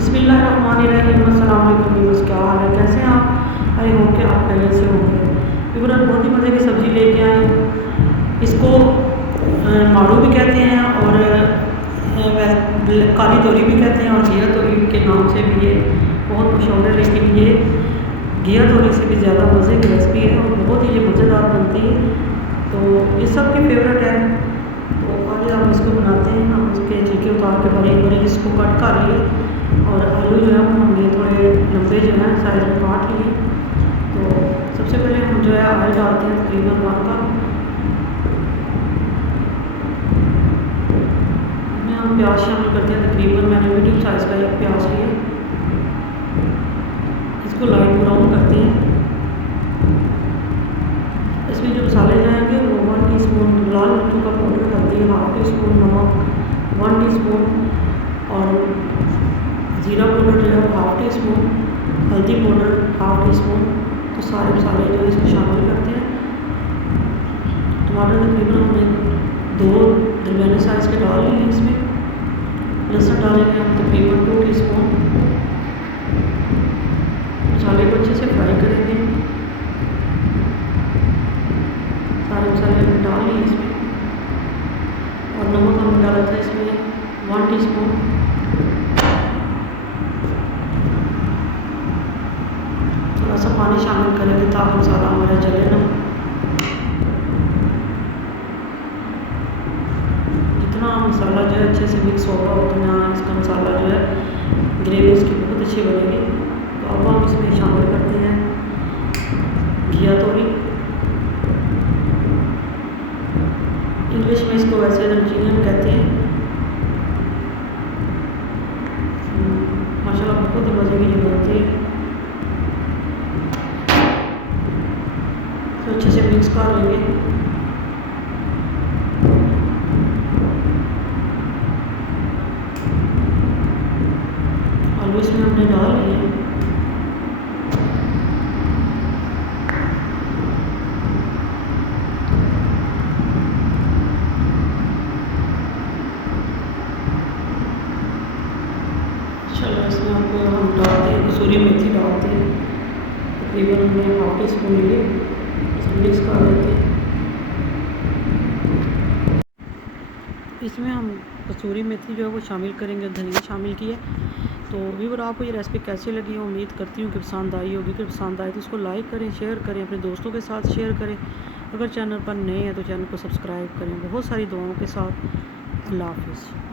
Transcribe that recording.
बिस्मिल्लाहिर्रहमानिर्रहीम। अस्सलाम वालेकुम व्यूअर्स, क्या हाल है, कैसे हैं आप? आई होप कि आप खैरियत से होंगे। व्यूअर्स, बहुत ही मज़े की सब्ज़ी लेके आए हैं। इसको माड़ू भी कहते हैं और काली तोरी भी कहते हैं और घिया तोरी के नाम से भी ये बहुत मशहूर है। लेकिन ये घिया तोरी से भी ज़्यादा मज़े की रेसिपी है और बहुत ही ये मज़ेदार बनती है, तो ये सबके फेवरेट है। तो आगे हम इसको बनाते हैं। हम इसके छिलके उतार के बारीक बारीक इसको कट कर लिए और आलू जो है वो हमने थोड़े लंबे जो है साइज में काट लिए। तो सबसे पहले हम जो है ऑयल डालते हैं तकरीबन 1 कप। इसमें हम प्याज शामिल करते हैं। तकरीबन मैंने मीडियम साइज़ का एक प्याज लिया, इसको लाइट ब्राउन करते हैं। इसमें जो मसाले जाएंगे वो 1 टीस्पून लाल मिर्चों का पाउडर, हल्दी 1/2 टीस्पून, नमक 1 टीस्पून और ज़ीरा पाउडर जो है 1/2 टीस्पून, हल्दी पाउडर 1/2 टीस्पून। तो सारे मसाले जो है इसमें शामिल करते हैं। टमाटर तकरीबन हमने 2 दरमियाने साइज़ के डाल लिए इसमें। लहसुन डालेंगे हम तकरीबन 2 टीस्पून। मसाले को अच्छे से फ्राई करेंगे। सारे मसाले हमने डाल लिए इसमें और नमक हमने डाला था इसमें 1 टीस्पून। थोड़ा सा पानी शामिल करेंगे ताकि मसाला हमारा जले ना। जितना मसाला जो है अच्छे से मिक्स होगा उतना इसका मसाला जो है ग्रेवी इसकी बहुत अच्छी बनेगी। तो अब हम इसमें शामिल करते हैं घिया तोरी। इंग्लिश में इसको वैसे जुचिनियन कहते हैं। माशाल्लाह बहुत ही मज़े की ये बनती है। तो अच्छे से मिक्स कर लेंगे। आलू इसमें हमने डाल लिए। चलो इसमें आपको हम डालते हैं कसूरी मेथी डालते हैं। तकरीबन हमने 1/2 टीस्पून लिए, इसको मिक्स कर देते हैं। इसमें हम कसूरी मेथी जो है वो शामिल करेंगे, धनिया शामिल किया। तो व्यूअर, आपको ये रेसिपी कैसी लगी है? उम्मीद करती हूँ कि पसंद आई होगी। कि पसंद आए तो इसको लाइक करें, शेयर करें, अपने दोस्तों के साथ शेयर करें। अगर चैनल पर नए हैं तो चैनल को सब्सक्राइब करें। बहुत सारी दुआओं के साथ। अल्लाह हाफ़िज़।